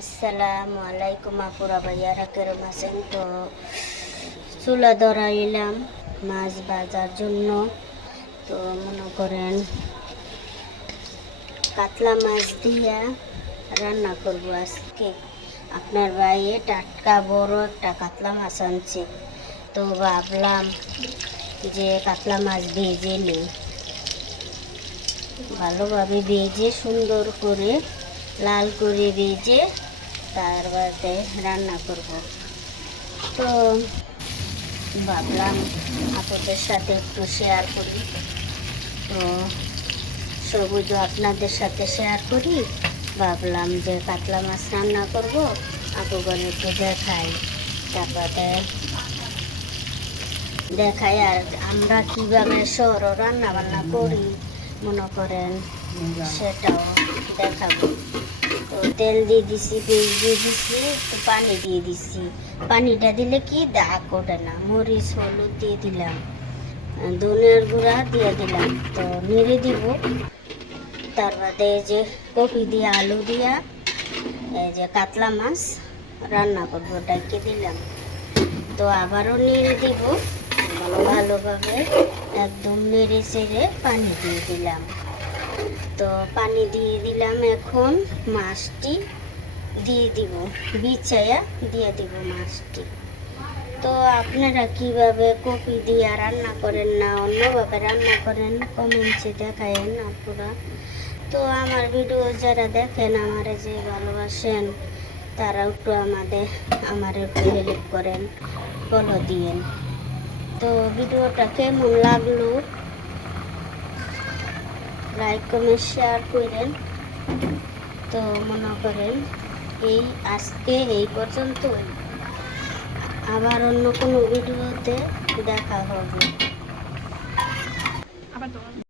আসসালামু আলাইকুম আপুরা ভাইয়ারা কেরম আছেন? তো চুলা ধরাইলাম মাছ ভাজার জন্য। তো মনে করেন কাতলা মাছ দিয়া রান্না করব আজকে। আপনার ভাইয়ে টাটকা বড় একটা কাতলা মাছ আনছে, তো ভাবলাম যে কাতলা মাছ ভেজে নিই। ভালোভাবে ভেজে সুন্দর করে লাল করে ভেজে তার বাদে রান্না করব। তো ভাবলাম আপনাদের সাথে একটু শেয়ার করি। তো সবুজ আপনাদের সাথে শেয়ার করি, ভাবলাম যে কাতলা মাছ রান্না করব, আপনাদের একটু দেখাই, তারপরে দেখাই আর আমরা কীভাবে শহর রান্না বান্না করি মনে করেন সেটাও দেখাবো। তো তেল দিয়ে দিছি, পেঁয়াজ দিয়ে দিছি, একটু পানি দিয়ে দিছি। পানিটা দিলে কি দাগ ওঠে না। মরিচ হলুদ দিয়ে দিলাম, ধনের গুঁড়া দিয়ে দিলাম। তো নেড়ে দিব। তার বাদে এই যে কপি দিয়ে আলু দিয়া এই যে কাতলা মাছ রান্না করবো ডাইকে দিলাম। তো আবারও নেড়ে দিব ভালোভাবে, একদম নেড়ে চেড়ে পানি দিয়ে দিলাম। তো পানি দিয়ে দিলাম, এখন মাছটি দিয়ে দিব, বিছাইয়া দিয়ে দিব মাছটি। তো আপনারা কিভাবে কপি দিয়ে রান্না করেন না অন্যভাবে রান্না করেন কমেন্টসে দেখায়েন আপনারা। তো আমার ভিডিও যারা দেখেন, আমার যে ভালোবাসেন, তারা একটু আমার একটু হেল্প করেন, ফলো দিয়েন। তো ভিডিওটা কেমন লাগলো লাইক কমেন্ট শেয়ার করেন। তো মনে করেন এই আজকে এই পর্যন্তই, আবার অন্য কোনো ভিডিওতে দেখা হবে।